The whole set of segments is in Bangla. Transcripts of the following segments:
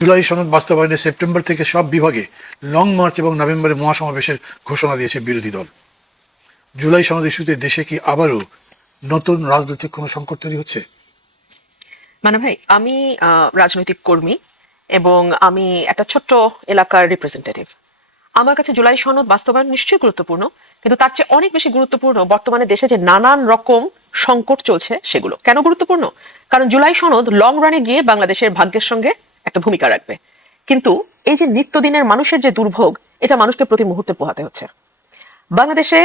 জুলাই সনদ বাস্তবায়নে সেপ্টেম্বর থেকে সব বিভাগে লং মার্চ এবং নভেম্বরে মহাসমাবেশের ঘোষণা দিয়েছে বিরোধী দল। জুলাই সনদ ইস্যুতে দেশে কি আবারও নতুন রাজনৈতিক কোনো সংকট তৈরি হচ্ছে? মানে ভাই, আমি রাজনৈতিক কর্মী এবং আমি একটা ছোট্ট এলাকার রিপ্রেজেন্টেটিভ। আমার কাছে জুলাই সনদ বাস্তবায়ন নিশ্চয়ই গুরুত্বপূর্ণ, কিন্তু তার চেয়ে অনেক বেশি গুরুত্বপূর্ণ বর্তমানে দেশে যে নানান রকম সংকট চলছে সেগুলো। কেন গুরুত্বপূর্ণ? কারণ জুলাই সনদ লং রানে গিয়ে বাংলাদেশের ভাগ্যের সঙ্গে একটা ভূমিকা রাখবে, কিন্তু এই যে নিত্যদিনের মানুষের যে দুর্ভোগ, এটা মানুষকে প্রতি মুহূর্তে পোহাতে হচ্ছে। বাংলাদেশে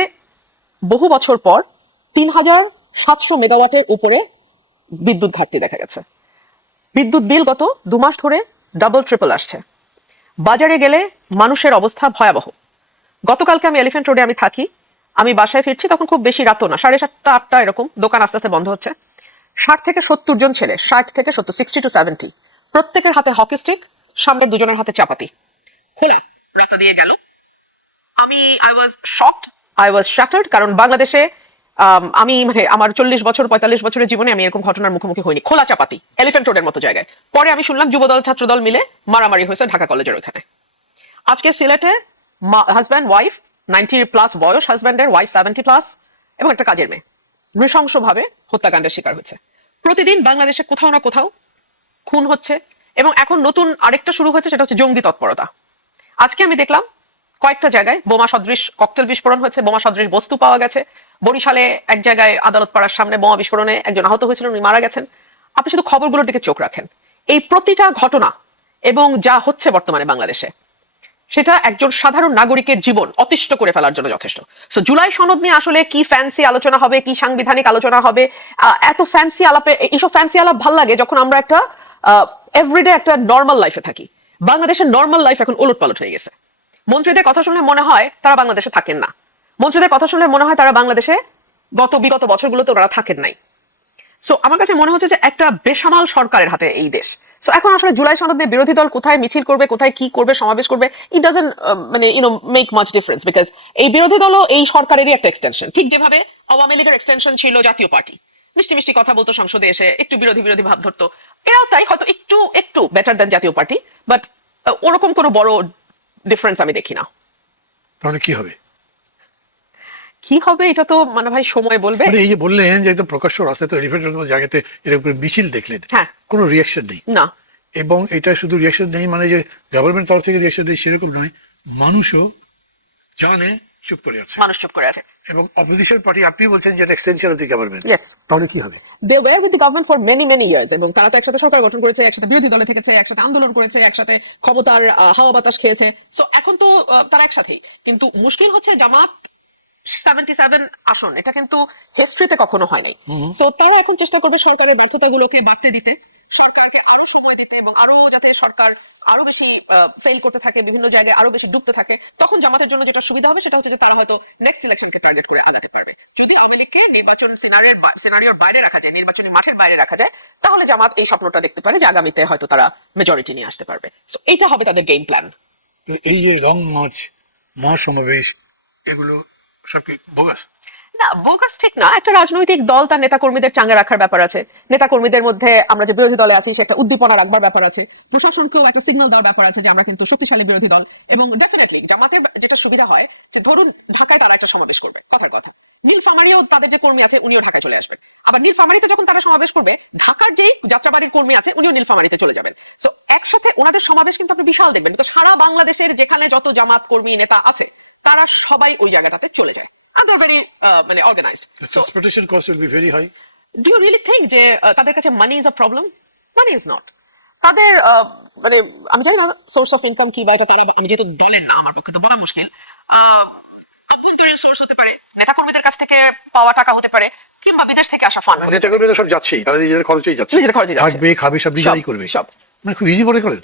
বহু বছর পর ৩,৭০০ মেগাওয়াটের উপরে বিদ্যুৎ ঘাটতি দেখা গেছে। বিদ্যুৎ বিল গত ২ মাস ধরে ডাবল ট্রিপল আসছে। বাজারে গেলে মানুষের অবস্থা ভয়াবহ। গতকালকে আমি এলিফ্যান্ট রোডে আমি থাকি, আমি বাসায় ফিরছি, তখন খুব বেশি রাতও না, 7:30 8টা এরকম, দোকান আস্তে আস্তে বন্ধ হচ্ছে। 60 থেকে 70 জন ছেলে, 60 থেকে 70, 60 to 70, প্রত্যেকের হাতে হকি স্টিক, সামনের দুজনের হাতে চাপাতি, খোলা রাস্তা দিয়ে গেল। I was shocked, I was shattered, কারণ বাংলাদেশে আমি মানে আমার 40 বছর 45 বছরের জীবনে আমি এরকম ঘটনার মুখোমুখি হইনি। খোলা চাপাতি এলিফ্যান্ট রোডের মতো জায়গায়। পরে আমি শুনলাম যুবদল ছাত্রদল মিলে মারামারি হয়েছে ঢাকা কলেজের ওখানে। আজকে সিলেটে হাজব্যান্ড ওয়াইফ, 90+ বয়স হাজব্যান্ডের, ওয়াইফ 70+, এবং একটা কাজের মেয়ে নৃশংসভাবে হত্যাকাণ্ডের শিকার হয়েছে। প্রতিদিন বাংলাদেশে কোথাও না কোথাও খুন হচ্ছে, এবং এখন নতুন আরেকটা শুরু হয়েছে, সেটা হচ্ছে জঙ্গি তৎপরতা। আজকে আমি দেখলাম কয়েকটা জায়গায় বোমা সদৃশ ককটেল বিস্ফোরণ হয়েছে, বোমা সদৃশ বস্তু পাওয়া গেছে। বরিশালে এক জায়গায় আদালত পাড়ার সামনে বোমা বিস্ফোরণে একজন আহত হয়েছিলেন, উনি মারা গেছেন। আপনি শুধু খবরগুলোর দিকে চোখ রাখেন, এই প্রতিটা ঘটনা এবং যা হচ্ছে বর্তমানে বাংলাদেশে, সেটা একজন সাধারণ নাগরিকের জীবন অতিষ্ঠ করে ফেলার জন্য যথেষ্ট। সো জুলাই সনদ নিয়ে আসলে কি ফ্যান্সি আলোচনা হবে, কি সাংবিধানিক আলোচনা হবে, এত ফ্যান্সি আলাপে, এইসব ফ্যান্সি আলাপ ভাল লাগে যখন আমরা একটা এভরিডে একটা নর্মাল লাইফে থাকি। বাংলাদেশের নর্মাল লাইফ এখন ওলটপালট হয়ে গেছে। মন্ত্রীদের কথা শুনলে মনে হয় তারা বাংলাদেশে থাকেন না, মন্ত্রীদের কথা শুনলে মনে হয় তারা বাংলাদেশে বিগত বছরগুলোতে ওরা থাকেন নাই। সো আমার কাছে মনে হচ্ছে যে একটা বেসামাল সরকারের হাতে এই দেশ। সো এখন আসলে জুলাই সনদ নিয়ে বিরোধী দল কোথায় মিছিল করবে, কোথায় কি করবে, সমাবেশ করবে, ইট ডাজন্ট মানে মেক মাচ ডিফারেন্স, বিকজ এই বিরোধী দলও এই সরকারেরই একটা এক্সটেনশন। ঠিক যেভাবে আওয়ামী লীগের এক্সটেনশন ছিল জাতীয় পার্টি, মিষ্টি মিষ্টি কথা বলতো সংসদে এসে, একটু বিরোধী বিরোধী ভাব ধরতো, এরাও তাই, হয়তো একটু একটু বেটার দেন জাতীয় পার্টি, বাট ওরকম কোনো বড় ডিফারেন্স আমি দেখি না। তাহলে কি হবে? কি হবে এটা তো মানে ভাই সময় বলবে। এই যে বললেন যে একদম প্রকাশ্য রাস্তায় তো এলিফ্যান্ট জায়গাতে এরকম মিছিল দেখলেন, হ্যাঁ, কোনো রিয়াকশন নেই না, এবং এটা শুধু রিয়াকশন নেই মানে যে গভর্নমেন্ট তরফ থেকে রিয়াকশন নেই সেরকম নয়, মানুষও জানে চুপ করে আছে, মানুষ চুপ করে আছে। এবং অপোজিশন পার্টি, আপনি বলছেন যে এটা extension of the government, yes, তাহলে কি হবে? They were with the government for many many years, এবং তারা তো একসাথে সরকার গঠন করেছে, একসাথে বিরোধী দলে থেকেছে, একসাথে আন্দোলন করেছে, একসাথে ক্ষমতার হাওয়া বাতাস খেয়েছে। সো এখন তো তারা একসাথেই, কিন্তু মুশকিল হচ্ছে জামাত 77 আসন, এটা কিন্তু হিস্ট্রিতে কখনো হয় নাই। সো তারা এখন চেষ্টা করবে সরকারের ব্যর্থতাগুলোকে বাড়তে দিতে, সরকারকে আরো সময় দিতে, এবং আরো যাতে সরকার আরো বেশি ফেল করতে থাকে, বিভিন্ন জায়গায় আরো বেশি ডুবতে থাকে। তখন জামাতের জন্য যেটা সুবিধা হবে সেটা হচ্ছে যে তারা হয়তো নেক্সট ইলেকশনকে টার্গেট করে আগাতে পারবে। যদি আওয়ামী লীগকে নির্বাচন সিনারিওর বাইরে রাখা যায়, নির্বাচনী মাঠের বাইরে রাখা যায়, তাহলে জামাত এই স্বপ্নটা দেখতে পারে যে আগামীতে হয়তো তারা মেজরিটি নিয়ে আসতে পারবে। সো এটা হবে তাদের গেম প্ল্যান। এই যে লং মার্চ, মহাসমাবেশ, এগুলো সব কি বোগাস? না, বোগাস ঠিক না। একটা রাজনৈতিক দল তার নেতাকর্মীদের চাঙ্গে রাখার ব্যাপার আছে, নেতাকর্মীদের মধ্যে আমরা যে বিরোধী দলে আছি সে একটা উদ্দীপনা রাখবার ব্যাপার আছে, প্রশাসনকেও একটা সিগন্যাল দেওয়ার ব্যাপার আছে যে আমরা কিন্তু শক্তিশালী বিরোধী দল। এবং ডেফিনেটলি জামাতের যেটা সুবিধা হয় যে ধরুন ঢাকায় তারা একটা সমাবেশ করবে, কথার কথা, নীলফামারীও তাদের যে কর্মী আছে উনিও ঢাকায় চলে আসবেন। আবার নীলফামারীতে যখন তারা সমাবেশ করবে, ঢাকার যেই যাত্রাবাড়ির কর্মী আছে উনিও নীলফামারীতে চলে যাবেন। সো একসাথে ওনাদের সমাবেশ কিন্তু আপনি বিশাল দেখবেন, তো সারা বাংলাদেশের যেখানে যত জামাত কর্মী নেতা আছে তারা সবাই ওই জায়গাটাতে চলে যায়। And they're very organized. The transportation cost will be very high. Do you really think যে তাদের কাছে money is a problem? Money is not. তাদের মানে আমি জানি না সোর্স অফ ইনকাম কি, বা এটা তারা, আমি যেহেতু দলের না আমার পক্ষে তো বলা মুশকিল। অভ্যন্তরীণ সোর্স হতে পারে, নেতাকর্মীদের কাছ থেকে পাওয়া টাকা হতে পারে, কিংবা বিদেশ থেকে আসা ফান্ড। নেতাকর্মীরা সব যাচ্ছেই, তারা নিজেদের খরচেই যাচ্ছে, নিজেদের খরচে যাচ্ছে, থাকবে, খাবে, সব নিজেরাই করবে, সব মানে খুব ইজি মনে করেন?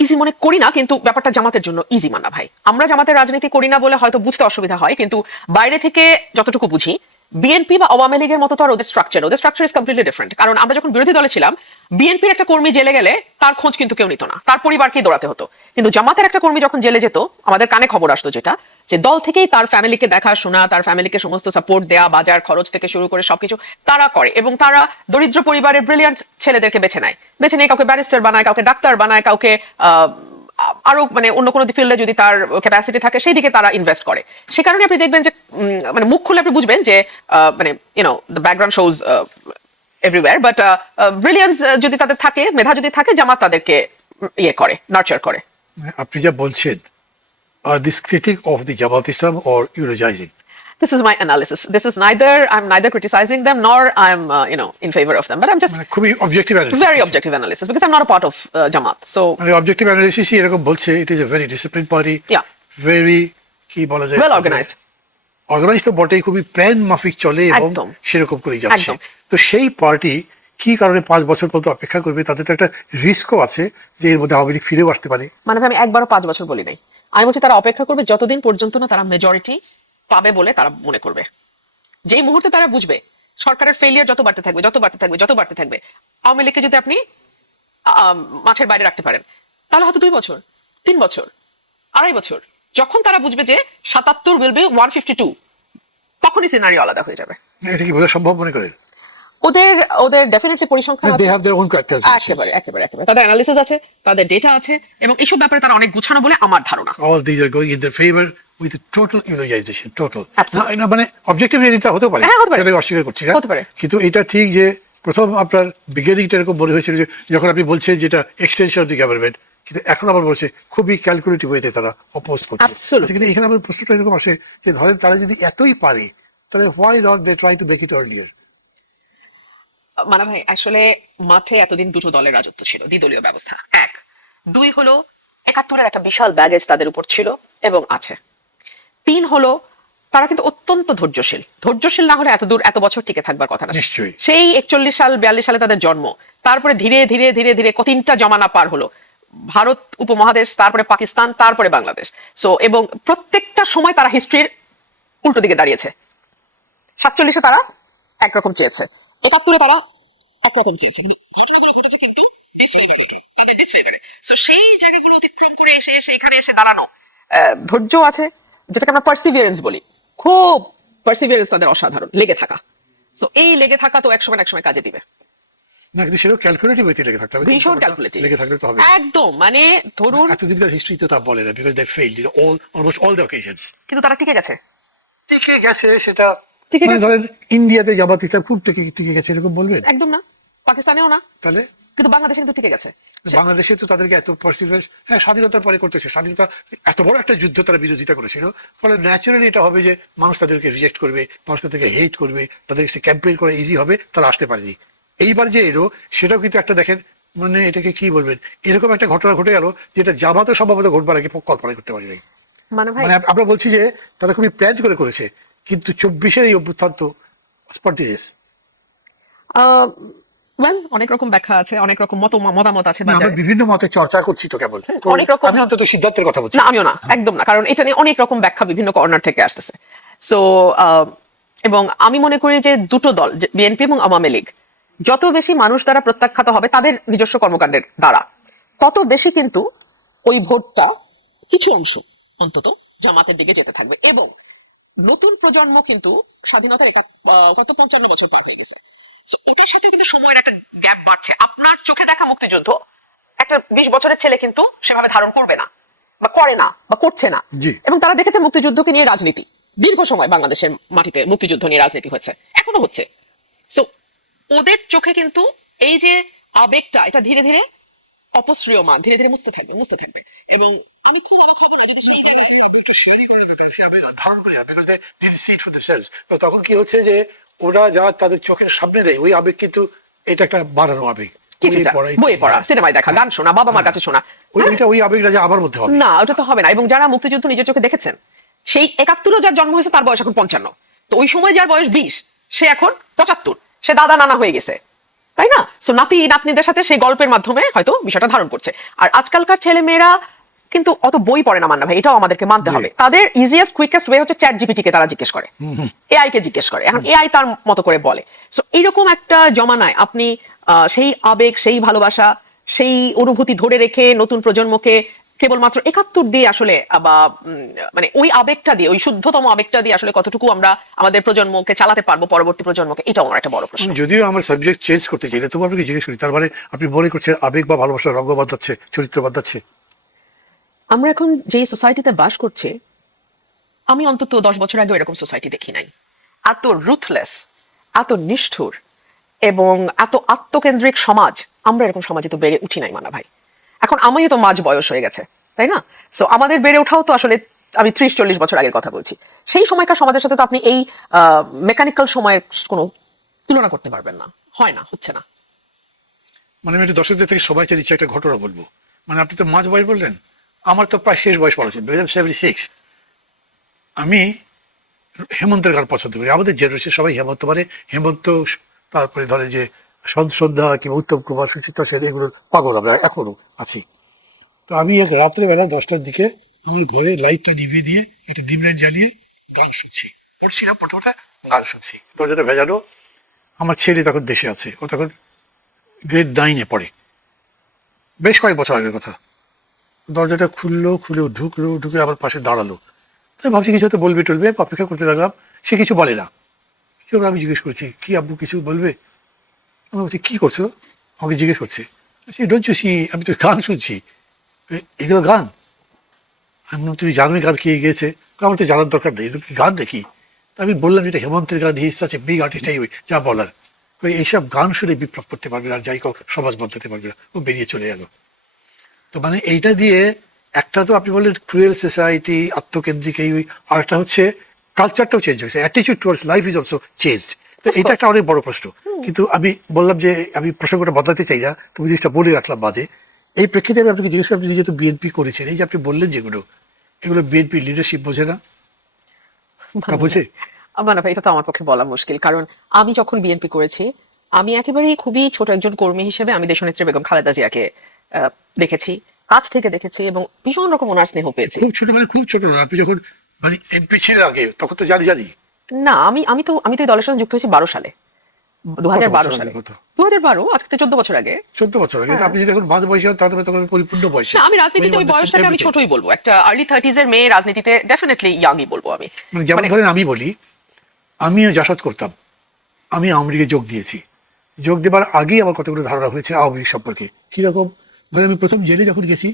ইজি মনে করি না, কিন্তু ব্যাপারটা জামাতের জন্য ইজি মানা ভাই। আমরা জামাতের রাজনীতি করি না বলে হয়তো বুঝতে অসুবিধা হয়, কিন্তু বাইরে থেকে যতটুকু বুঝি, বিএনপি বা আওয়ামী লীগের মতো তো আর ওদের স্ট্রাকচার ইজ কমপ্লিটলি ডিফারেন্ট। কারণ আমরা যখন বিরোধী দলে ছিলাম, বিএনপির একটা কর্মী জেলে গেলে তার খোঁজ কিন্তু কেউ নিত না, তার পরিবারকেই দৌড়াতে হতো। কিন্তু জামাতের একটা কর্মী যখন জেলে যেত, আমাদের কানে খবর আসতো যেটা, যে দল থেকেই তার ফ্যামিলিকে দেখাশোনা, তার ফ্যামিলিকে সমস্ত সাপোর্ট দেয়া, বাজার খরচ থেকে শুরু করে সবকিছু তারা করে, এবং তারা দরিদ্র পরিবারের ব্রিলিয়ান্ট ছেলেদেরকে বেছে নেয়, কাউকে ব্যারিস্টার বানায়, কাউকে ডাক্তার বানায়, কাউকে আরো মানে অন্য কোনো ফিল্ডে যদি তার ক্যাপাসিটি থাকে সেই দিকে তারা ইনভেস্ট করে। সে কারণে আপনি দেখবেন যে মানে মুখ খুলে আপনি বুঝবেন যে মানে the background shows everywhere, but brilliance যদি তাদের থাকে, মেধা যদি থাকে, জামাত তাদেরকে ইয়ে করে, নার্চার করে। আপনি যা বলছেন, আর this critique of the Jamaat Islam or ইউরোজাইজিং? This is my analysis. I'm neither criticizing them nor I'm in favor of them, but I'm just খুবই objective analysis, very objective analysis because I'm not a part of Jamaat. So মানে অবজেক্টিভ অ্যানালিসিসই এরকম বলছে it is a very discipline party, Yeah. Very কি বলা যায়, well organized. অর্গানাইজ তো বটেই, খুবই প্ল্যান মাফিক চলে এবং একদম। সেরকম করেই যাচ্ছে। একদম। তো সেই পার্টি কি কারণে 5 বছর পর্যন্ত অপেক্ষা করবে? তাদের তো একটা রিস্কও আছে যে এর মধ্যে আওয়ামী লীগ ফিরেও আসতে পারে। মানে আমি একবারও 5 বছর বলি নাই, আমি বলছি তারা অপেক্ষা করবে যতদিন পর্যন্ত না তারা মেজরিটি পাবে বলে তারা মনে করবে। যেই মুহূর্তে তারা বুঝবে সরকারের ফেলিয়ার যত বাড়তে থাকবে, আওয়ামী লীগকে যদি আপনি মাঠের বাইরে রাখতে পারেন, তাহলে হয়তো 2 বছর, 3 বছর, 2.5 বছর, যখন তারা বুঝবে যে 77 will be 152, তখনই সিনারিও আলাদা হয়ে যাবে। এটা কি বোঝা সম্ভব মনে করেন? ওদের ডেফিনেটলি পরিসংখ্যান দে আছে, হ্যাভ देयर ओन ক্যালকুলেশন, একেবারে তাদের অ্যানালিসিস আছে, তাদের ডেটা আছে, এবং এইসব ব্যাপারে তারা অনেক গুছানো বলে আমার ধারণা। all these are going in their favor with a total immunization, total Absolutely. না মানে অবজেক্টিভ রিয়েলিটি হতে পারে, হ্যাঁ, হতে পারে। এটা অস্বীকার করছি না, হতে পারে। কিন্তু এটা ঠিক যে প্রথম আপনার বিগিনিংটা এরকম মনে হয়েছিল যে যখন আপনি বলছেন যেটা এক্সটেনশন অফ দি গভর্নমেন্ট, কিন্তু এখন আবার বলছে খুবই ক্যালকুলেটিভ ওয়েতে তারা অপোজ করছে। Absolutely. কিন্তু এখানে আমার প্রশ্নটা এরকম আসে যে ধরেন তারা যদি এতই পারে, তাহলে why not they try to make it earlier? মানা ভাই, আসলে মাঠে এতদিন দুটো দলের রাজত্ব ছিল, দ্বিদলীয় ব্যবস্থা। 1, 2 হলো 71-এর একটা বিশাল ব্যাগেজ তাদের উপর ছিল এবং আছে। 3 হলো তারা কিন্তু অত্যন্ত ধৈর্যশীল না হলে এত বছর টিকে থাকবার কথা না। নিশ্চয়ই। সেই 41 সাল 42 সালে তাদের জন্ম, তারপরে ধীরে ধীরে তিনটা জমানা পার হলো, ভারত উপমহাদেশ, তারপরে পাকিস্তান, তারপরে বাংলাদেশ। সো এবং প্রত্যেকটা সময় তারা হিস্ট্রির উল্টো দিকে দাঁড়িয়েছে। 47-এ তারা একরকম চেয়েছে, 71-এ তারা একরকম চেয়েছে, কিন্তু ঘটনাগুলো ঘটেছে কিন্তু ডিসফেভারে। সো সেই জায়গাগুলো অতিক্রম করে এসে এখানে এসে দাঁড়ানো, ধৈর্য আছে, যেটাকে আমরা পার্সিভিয়ারেন্স বলি, খুব পার্সিভিয়ারেন্স তাদের অসাধারণ, লেগে থাকা। সো এই লেগে থাকা তো একসময় কাজে দিবে। না, কিন্তু সেটাও ক্যালকুলেটিভ ওয়েতে লেগে থাকতে হবে, ভীষণ ক্যালকুলেটিভ লেগে থাকলে তো হবে। একদম, মানে ধরুন এতদিনকার হিস্ট্রি তো তা বলে না, because they failed in almost all the occasions. কিন্তু তারা টিকে গেছে। টিকে গেছে সেটা টিকে মানে গেছে। ধরেন ইন্ডিয়াতে জামাত ইসলাম খুব টিকে গেছে এরকম বলবেন? একদম না, পাকিস্তানেও না, তাহলে কিন্তু বাংলাদেশে কিন্তু টিকে গেছে। বাংলাদেশে তো তাদেরকে এত পার্সিভারেন্স, হ্যাঁ স্বাধীনতার পরে করতেছে, স্বাধীনতা এত বড় একটা যুদ্ধ তারা বিরোধিতা করেছিল, ফলে ন্যাচারালি এটা হবে যে মানুষ তাদেরকে রিজেক্ট করবে, মানুষ তাদেরকে হেট করবে, তাদের ক্যাম্পেইন করা ইজি হবে, তারা আসতে পারেনি। এইবার যে এলো সেটাও কিন্তু একটা দেখেন, মানে এটাকে কি বলবেন, এরকম একটা ঘটনা ঘটে গেল যেটা জামাতও সম্ভবত ঘটবার আগে কল্পনা করতে পারি নাই। মানে ভাই, মানে আমরা বলছি যে তারা খুবই প্ল্যান করে করেছে, কিন্তু 24-এর এই অভ্যুত্থান তো স্পন্টেনিয়াস। অনেক রকম ব্যাখ্যা আছে, অনেক রকম মতামত আছে আমরা বাজারে। বিভিন্ন মতে চর্চা করছি তো কেবল, অনেক রকম। আমি অন্তত সিদ্ধান্তের কথা বলছি না, আমিও না, একদম না, কারণ এটা নিয়ে অনেক রকম ব্যাখ্যা বিভিন্ন কর্নার থেকে আসতেছে। সো এবং আমি মনে করি যে দুটো দল, বিএনপি এবং আওয়ামী লীগ, যত বেশি মানুষ দ্বারা প্রত্যাখ্যাত হবে তাদের নিজস্ব কর্মকাণ্ডের দ্বারা, তত বেশি কিন্তু ওই ভোটটা কিছু অংশ অন্তত জামাতের দিকে যেতে থাকবে। এবং নতুন প্রজন্ম কিন্তু স্বাধীনতার কত 55 বছর পার হয়ে গেছে। So, ওটার সাথে কিন্তু সময়ের একটা গ্যাপ বাড়ছে। আপনার চোখে দেখা মুক্তিযুদ্ধ একটা 20 বছরের ছেলে কিন্তু সেভাবে ধারণ করবে না, বা করে না, বা করছে না। জি। এবং তারা দেখেছে মুক্তিযুদ্ধকে নিয়ে রাজনীতি দীর্ঘ সময় বাংলাদেশের মাটিতে মুক্তিযুদ্ধ নিয়ে রাজনীতি হয়েছে, এখনো হচ্ছে। সো ওদের চোখে কিন্তু এই যে আবেগটা, এটা ধীরে ধীরে অপসৃয়মান, ধীরে ধীরে মুছতে থাকবে। এবং আমি তখন কি হচ্ছে যে ওরা যা তাদের চোখের সামনে নেই, ওই আবেগ কিন্তু এটা একটা বাড়ানো আবেগ, কিছুটা বইয়ে পড়া, সিনেমায় দেখা, গান শোনা, বাবা মার কাছে শোনা, ওই আবেগটা যে আমার মধ্যে হবে না, ওটা তো হবে না। এবং যারা মুক্তিযুদ্ধ নিজের চোখে দেখেছেন, সেই 71-এ যার জন্ম হয়েছে তার বয়স এখন 55, তো ওই সময় যার বয়স 20 সে এখন 75, সে দাদা নানা হয়ে গেছে, তাই না? সো নাতি নাতনিদের সাথে সেই গল্পের মাধ্যমে হয়তো বিষয়টা ধারণ করছে। আর আজকালকার ছেলে মেয়েরা কিন্তু অত বই পড়ে না, মান্না ভাই, এটাও আমাদেরকে মানতে হবে। তাদের ইজিয়েস্ট কুইকেস্ট ওয়ে হচ্ছে চ্যাট জিপিটি কে তারা জিজ্ঞেস করে, এআই কে জিজ্ঞেস করে, এখন এআই তার মতো করে বলে। সো এইরকম একটা জমানায় আপনি সেই আবেগ, সেই ভালোবাসা, সেই অনুভূতি ধরে রেখে নতুন প্রজন্মকে কেবলমাত্র ৭১ দিয়ে আসলে বা মানে ওই আবেগটা দিয়ে, ওই শুদ্ধতম আবেগটা দিয়ে আসলে কতটুকু আমরা আমাদের প্রজন্মকে চালাতে পারবো, পরবর্তী প্রজন্মকে, এটাও আমার একটা বড় প্রশ্ন। আমি যদিও আমার সাবজেক্ট চেঞ্জ করতে চাই না, তবু আপনাকে জিজ্ঞেস করি, তার মানে আপনি মনে করছেন আবেগ বা ভালোবাসার রঙ্গ বদলাচ্ছে, চরিত্র বদলাচ্ছে? আমরা এখন যেই সোসাইটিতে বাস করছি, আমি অন্তত 10 বছর আগে এরকম সোসাইটি দেখি নাই। এত রুথলেস, এত নিষ্ঠুর এবং এত আত্মকেন্দ্রিক সমাজ, আমরা এরকম সমাজে তো বেড়ে উঠি নাই মানা ভাই। এখন আমিও তো মাঝ বয়স হয়ে গেছে, তাই না? সো আমাদের বেড়ে ওঠাও তো আসলে, আমি 30-40 বছর আগের কথা বলছি। সেই সময়কার সমাজের সাথে তো আপনি এই মেকানিক্যাল সময়ের কোনো তুলনা করতে পারবেন না, হয় না, হচ্ছে না। মানে আমি একটু দর্শকদের থেকে সবাই চাই একটা ঘটনা বলবো। মানে আপনি তো মাঝ বয়স বললেন, আমার তো প্রায় শেষ বয়স পড়া ছিল, 2076। আমি হেমন্তের গান পছন্দ করি, আমাদের জেনারেশন সবাই হেমন্ত, মানে হেমন্ত, তারপরে ধরে যে সন্ধ্যা কিংবা উত্তম কুমার, সুচিত্রা সেন, এগুলোর পাগল আমরা এখনো আছি। তো আমি এক রাত্রেবেলা 10টার দিকে আমার ঘরে লাইটটা নিভিয়ে দিয়ে একটা ডিম লাইট জ্বালিয়ে গান শুনছি, পড়ছিলাম, পড়তে পড়তে গান শুনছি, দরজাটা ভেজানো। আমার ছেলে তখন দেশে আছে, ও তখন গ্রেড 9-এ পড়ে, বেশ কয়েক বছর আগের কথা। দরজাটা খুললো, খুলে ঢুকলো, ঢুকে আমার পাশে দাঁড়ালো। তাই ভাবছি কিছু হয়তো বলবে টলবে, অপেক্ষা করতে লাগলাম। সে কিছু বলে না। কিছু হলো, আমি জিজ্ঞেস করছি, কি আব্বু কিছু বলবে? আমি বলছি, কি করছো? আমাকে জিজ্ঞেস করছে। ডোন্ট ইউ সি, আমি তো গান শুনছি। এগুলো গান? আমি বললাম, তুমি জানো এই গান কে গেয়েছে? আমার তো জানার দরকার নেই, এগুলো কি গান দেখি? তা আমি বললাম যেটা হেমন্তের গান, he is such a big artist, যা বলার। এইসব গান শুনে বিপ্লব করতে পারবে না, আর যাই হোক সমাজ বদলাতে পারবে না। ও বেরিয়ে চলে গেল। তো মানে এইটা দিয়ে একটা তো আপনি বললেন ক্রুয়েল সোসাইটি, আত্মকেন্দ্রিক, এই ওই, আর একটা হচ্ছে কালচারটাও চেঞ্জ হয়েছে, অ্যাটিচিউড towards life is also change. তো এটা একটা অনেক বড় প্রশ্ন। কিন্তু আমি বললাম যে আমি প্রসঙ্গটা বদলাতে চাই না, তুমি জিনিসটা বলে রাখলাম মাঝে। এই প্রেক্ষিতে আমি আপনাকে জিজ্ঞেস করি, আপনি যেহেতু বিএনপি করেছেন, এই যে আপনি বললেন যেগুলো, এগুলো বিএনপি লিডারশিপ বোঝে না? তা বোঝে? মানে ভাই, এটা তো আমার পক্ষে বলা মুশকিল, কারণ আমি যখন বিএনপি করেছি, আমি একেবারেই খুবই ছোট একজন কর্মী হিসেবে আমি দেশনেত্রী বেগম খালেদা জিয়াকে দেখেছি, কাছ থেকে দেখেছি এবং ভীষণ রকম ওনার স্নেহ পেয়েছি। খুব ছোট, মানে খুব ছোট না, আপনি যখন মানে এমপি ছিলেন আগে, তখন তো জানি জানি। না, আমি তো এই দলের সাথে যুক্ত হয়েছি 12 সালে, কত 2012 বছর সালে। আগের কথা? 2012, আজকে তো 14 বছর আগে। 14 বছর আগে। তো হ্যাঁ। আপনি যদি এখন মাঝ বয়সী হন, তাহলে তখন পরিপূর্ণ বয়সে। না, আমি রাজনীতিতে ওই বয়সটাকে আমি ছোটই বলবো, একটা আর্লি 30s এর মেয়ে রাজনীতিতে ডেফিনেটলি ইয়াংই বলবো আমি। মানে যেমন মানে ধরেন আমি বলি, আমিও জাসদ করতাম, আমি আওয়ামী লীগে যোগ দিয়েছি। যোগ দেবার আগেই আমার কতগুলো ধারণা হয়েছে আওয়ামী লীগ সম্পর্কে। কীরকম? ধরেন আমি প্রথম জেলে যখন গেছি,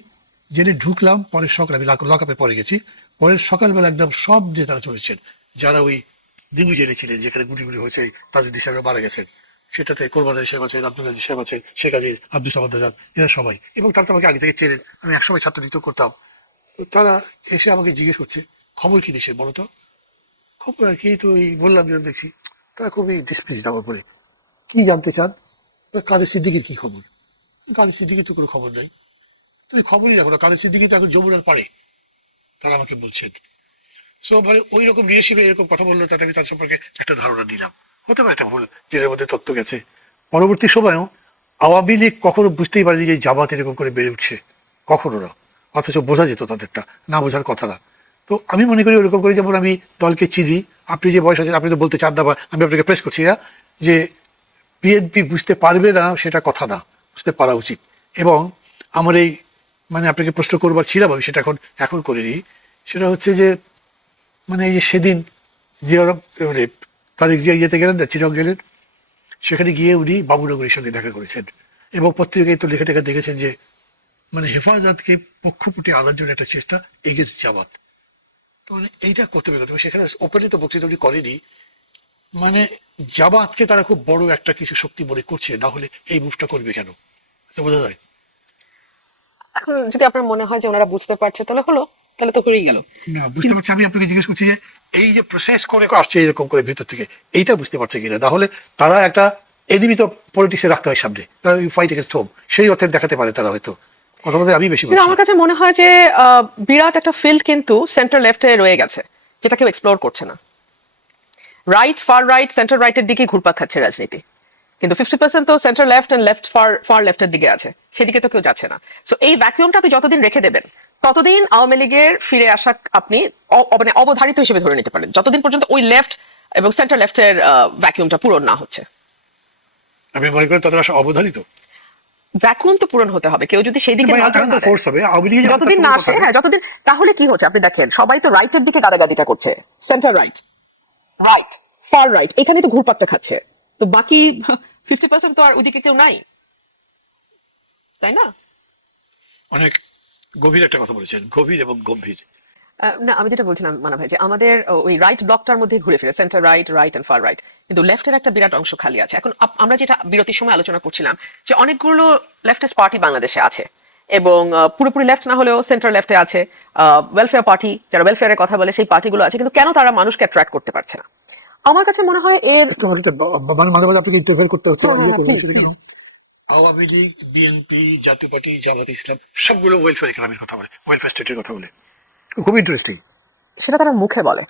জেলে ঢুকলাম, পরের সকালে আমি লকআপে পরে গেছি, পরের সকালবেলা একদম সব নেতারা চলেছেন, যারা ওই দিঘু জেলে ছিলেন, যেখানে গুলি হয়েছে, তাজুদ্দিন সাহেব মারা গেছেন, সেটাতে কোরবান আলী সাহেব আছেন, আব্দুল আজিজ সাহেব আছেন, শেখ আজিজ, আব্দুল সামাদ আজাদ, এরা সবাই। এবং তারা তো আমাকে আগে থেকে চেনেন, আমি একসময় ছাত্রনৃত্য করতাম। তো তারা এসে আমাকে জিজ্ঞেস করছে, খবর কি দেশের বলো তো? খবর আর কি, তো এই বললাম যে দেখছি। তারা খুবই ডিসপ্লিসড আমার উপরে। কি জানতে চান? কাদের সিদ্দিকির কি খবর? কাদের সিদ্দিকির তো কোনো খবর নাই। তুমি খবরই রাখো না, কাদের সিদ্দিকি তো এখন যমুনার পারে, তারা আমাকে বলছেন। সো মানে ওই রকম লিডারশিপে এরকম কথা বললো, তাতে আমি তার সম্পর্কে একটা ধারণা নিলাম। হতে পারে একটা ভুল, যেটার মধ্যে তথ্য গেছে। পরবর্তী সময়েও আওয়ামী লীগ কখনো বুঝতেই পারেনি যে জামাত এরকম করে বেড়ে উঠছে, কখনো না। অথচ বোঝা যেত তাদেরটা, না বোঝার কথা না। তো আমি মনে করি ওরকম করে, যেমন আমি দলকে চিনি, আপনি যে বয়স আছেন, আপনি তো বলতে চান না, বা আমি আপনাকে প্রেস করছি না যে বিএনপি বুঝতে পারবে না, সেটা কথা না, বুঝতে পারা উচিত। এবং আমার এই মানে আপনাকে প্রশ্ন করবার ছিলাম, আমি সেটা এখন করিনি। সেটা হচ্ছে যে মানে এই যে সেদিন জিয়াউর মানে তারিক জিয়া ইয়েতে গেলেন না, চিরং গেলেন, সেখানে গিয়ে উনি বাবুনগরীর সঙ্গে দেখা করেছেন। এবং পত্রিকায় তো লেখা টেখা দেখেছেন যে মানে হেফাজতকে পক্ষপুটে আনার জন্য একটা চেষ্টা, এগেন্স্ট জামাত। তো মানে এইটা করতে হবে, সেখানে ওপেনলি তো বক্তৃতা উনি করেনি। মানে জামাতকে তারা খুব বড় একটা কিছু শক্তি মনে করছে, না হলে এই মুভটা করবে কেন? এটা বোঝা যায় এখন যদি আপনার মনে হয় যে ওনারা বুঝতে পারছে, তাহলে হলো, তাহলে তো হয়েই গেল। না। বুঝতে পারছি, আমি আপনাকে জিজ্ঞেস করছি যে এই যে প্রসেস করে আসছে এরকম করে ভিতর থেকে, এইটা বুঝতে পারছে কিনা? তাহলে তারা একটা এনিমি তো পলিটিক্সে রাখতে হয় সামনে, ফাইট এগেন্স্ট হোম, সেই অর্থে দেখাতে পারে তারা হয়তো। কথা বলতে আমি বেশি কিন্তু বলছি। আমার কাছে মনে হয় যে বিরাট একটা ফিল্ড কিন্তু সেন্টার লেফটে রয়ে গেছে, যেটা কেউ এক্সপ্লোর করছে না। রাইট, ফার রাইট, সেন্টার রাইটের দিকে ঘুরপাক খাচ্ছে রাজনীতি, কিন্তু 50% তো centre left and left far লেফটের দিকে আছে, সেদিকে তো কেউ যাচ্ছে না। সো এই ভ্যাকিউমটা আপনি যতদিন রেখে দেবেন, ততদিন আওয়ামী লীগের ফিরে আসা আপনি মানে অবধারিত হিসেবে ধরে নিতে পারেন, যতদিন পর্যন্ত ওই লেফট এবং সেন্টার লেফটের ভ্যাকিউমটা পূরণ না হচ্ছে। আমি মনে করি তাদের আসা অবধারিত। ভ্যাকুয়াম তো পূরণ হতে হবে, কেউ যদি সেই দিকে নজর না দেয়, ফোর্স হবে আওয়ামী লীগ যতদিন না আসে, হ্যাঁ যতদিন, তাহলে কি হচ্ছে আপনি দেখেন সবাই তো রাইটের দিকে গাদাগাদিটা করছে, centre right, right, fur right, এখানে তো ঘুরপাকটা খাচ্ছে, তো বাকি 50% তো আর ওইদিকে কেউ নাই, তাই না? অনেক গভীর একটা কথা বলেছেন, গভীর এবং গম্ভীর। না আমি যেটা বলছিলাম মানা ভাই, যে আমাদের ওই রাইট ব্লকটার মধ্যে ঘুরে ফিরে centre right, right and far right, কিন্তু লেফটের একটা বিরাট অংশ খালি আছে। এখন আমরা যেটা বিরতির সময় আলোচনা করছিলাম যে অনেকগুলো লেফটেস্ট পার্টি বাংলাদেশে আছে, এবং পুরোপুরি লেফট না হলেও সেন্টার লেফটে আছে, ওয়েলফেয়ার পার্টি, যারা ওয়েলফেয়ারের কথা বলে সেই পার্টিগুলো আছে, কিন্তু কেন তারা মানুষকে অ্যাট্রাক্ট করতে পারছে না? আমার কাছে মনে হয় এর মাঝে মাঝে আপনাকে ইন্টারফেয়ার করতে হচ্ছে। please, please. Awami League, BNP, জাতীয় পার্টি, জামাত ইসলাম সবগুলো ওয়েলফেয়ার ইকোনমির কথা বলে, ওয়েলফেয়ার স্টেটের কথা বলে, খুব ইন্টারেস্টিং। সেটা তারা মুখে বলে,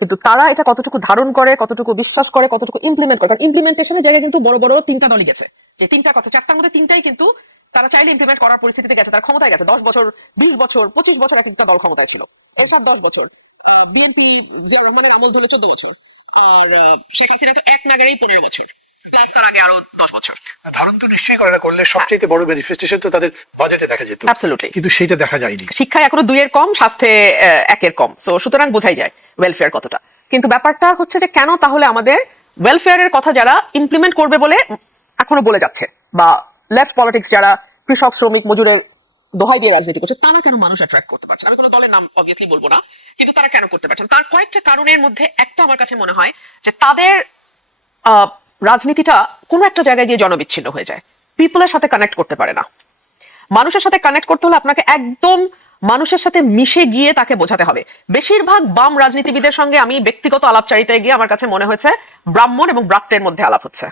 কিন্তু তারা এটা কতটুকু ধারণ করে, কতটুকু বিশ্বাস করে, কতটুকু ইমপ্লিমেন্ট করে, কারণ ইমপ্লিমেন্টেশনের জায়গায় কিন্তু বড় বড় তিনটা দলই গেছে, যে তিনটা কথা, চারটার মধ্যে তিনটাই কিন্তু তারা চাইলে ইমপ্লিমেন্ট করার পরিস্থিতিতে গেছে, তার ক্ষমতায় গেছে। 10 বছর, 20 বছর, 25 বছর এক একটা দল ক্ষমতায় ছিল, এরশাদ 10 বছর, বিএনপি জিয়াউর রহমানের আমল ধরলে 14 বছর, আর শেখ হাসিনা তো এক নাগারেই 15 বছর, প্লাস তার আগে আরো 10 বছর। ধারণ তো নিশ্চয়ই করে না, করলে সবচেয়ে বড় বেনিফিস্টেশন তো তাদের বাজেটে দেখা যেত, অ্যাবসলিউটলি, কিন্তু সেটা দেখা যায়নি। শিক্ষায় এখনো 2 এর কম, স্বাস্থ্যে 1 এর কম, সো সুতরাং বোঝাই যায় ওয়েলফেয়ার কতটা। কিন্তু ব্যাপারটা হচ্ছে যে কেন তাহলে আমাদের ওয়েলফেয়ারের কথা যারা ইমপ্লিমেন্ট করবে বলে এখনো বলে যাচ্ছে, বা লেফট পলিটিক্স যারা কৃষক, শ্রমিক, মজুরের দোহাই দিয়ে রাজনীতি করছে, তারা কেন মানুষ অ্যাট্রাক্ট করতে পারছে? আমি কোনো দলের নাম অবভিয়াসলি বলবো না, কিন্তু তারা কেন করতে পারছেন? তার কয়েকটা কারণের মধ্যে একটা আমার কাছে মনে হয় যে তাদের রাজনীতিটা কোনো একটা জায়গায় গিয়ে জনবিচ্ছিন্ন হয়ে যায়, পিপলের সাথে কানেক্ট করতে পারে না। মানুষের সাথে কানেক্ট করতে হলে আপনাকে একদম মানুষের সাথে মিশে গিয়ে তাকে বোঝাতে হবে। বেশিরভাগ বাম রাজনীতিবিদের সঙ্গে আমি ব্যক্তিগত আলাপচারিতায় গিয়ে আমার কাছে মনে হয়েছে ব্রাহ্মণ এবং ব্রাত্যের মধ্যে আলাপ হচ্ছে।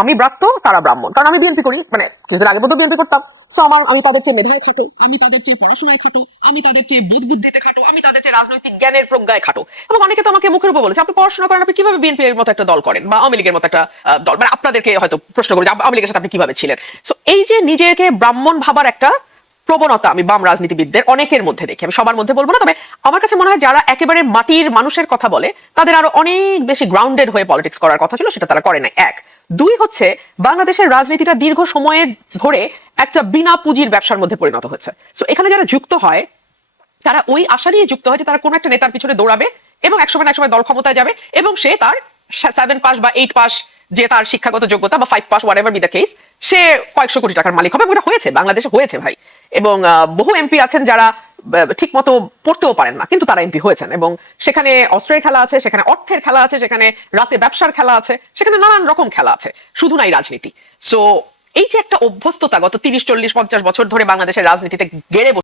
আমি ব্রাত্য, তারা ব্রাহ্মণ, কারণ আমি বিএনপি করি, মানে কিছুদিন আগে পর্যন্ত বিএনপি করতাম, সো আমি তাদের চেয়ে মেধায় খাটো, আমি তাদের চেয়ে পড়াশোনায় খাটো, আমি তাদের চেয়ে বোধ বুদ্ধিতে খাটো, আমি তাদের চেয়ে রাজনৈতিক জ্ঞানের প্রজ্ঞায় খাটো। এবং অনেকে তো আমাকে মুখের উপর বলেছে, আপনি পড়াশোনা করেন, আপনি কিভাবে বিএনপি এর মতো একটা দল করেন, বা আওয়ামী লীগের মতো একটা দল, মানে আপনাদেরকে হয়তো প্রশ্ন করে যে আওয়ামী লীগের সাথে আপনি কিভাবে ছিলেন। সো এই যে নিজেকে ব্রাহ্মণ ভাবার একটা প্রবণতা আমি বাম রাজনীতিবিদদের অনেকের মধ্যে দেখি, আমি সবার মধ্যে বলবো না, তবে আমার কাছে মনে হয় যারা একেবারে মাটির মানুষের কথা বলে তাদের আরো অনেক বেশি গ্রাউন্ডেড হয়ে পলিটিক্স করার কথা ছিল, সেটা তারা করে নাই। 1, 2 হচ্ছে বাংলাদেশের রাজনীতিটা দীর্ঘ সময়ের ধরে একটা বিনা পুঁজির ব্যবসার মধ্যে পরিণত হচ্ছে। সো এখানে যারা যুক্ত হয় তারা ওই আশা নিয়ে যুক্ত হয় যে তারা কোনো একটা নেতার পিছনে দৌড়াবে এবং একসময় না একসময় দল ক্ষমতায় যাবে, এবং সে তার 7 পাস বা 8 পাস, যে তার শিক্ষাগত যোগ্যতা, বা 5 pass, whatever be the case, সে কয়েকশো কোটি টাকার মালিক হবে। এটা হয়েছে, বাংলাদেশে হয়েছে ভাই, এবং বহু এমপি আছেন যারা ঠিক মতো পড়তেও পারেন না, কিন্তু তারা এমপি হয়েছেন, এবং সেখানে অস্ত্রের খেলা আছে, সেখানে অর্থের খেলা আছে, সেখানে রাতে ব্যবসার খেলা আছে, সেখানে নানান রকম খেলা আছে, শুধু নাই রাজনীতি। সো এই যে একটা অভ্যস্ততা গত 30, 40, 50 বছর ধরে বাংলাদেশের রাজনীতিতে গেড়ে